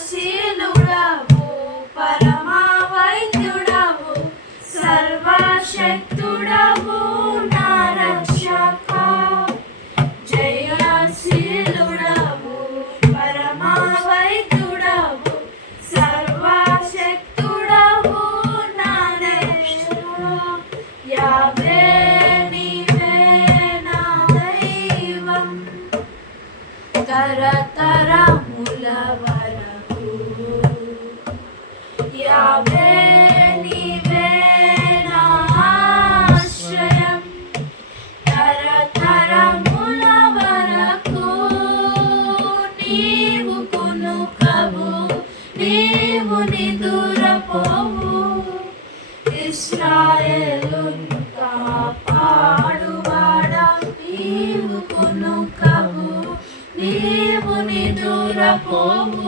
జయశీలుడవు పరమా వైద్యుడవు సర్వశక్తుడవు నా రక్షక. జయశీలుడవు పరమా వైద్యుడవు సర్వశక్తుడవు నా రక్షక. యావే నీవే నా దైవం తరతరముల వరకు. యావే నీవే నా ఆశ్రయం తరతరముల వరకు. నీవు కునుకవు నీవు నిదురపోవు ఇశ్రాయేలును కాపాడువాడా. నీవు కునుకవు నీవు నిదురపోవు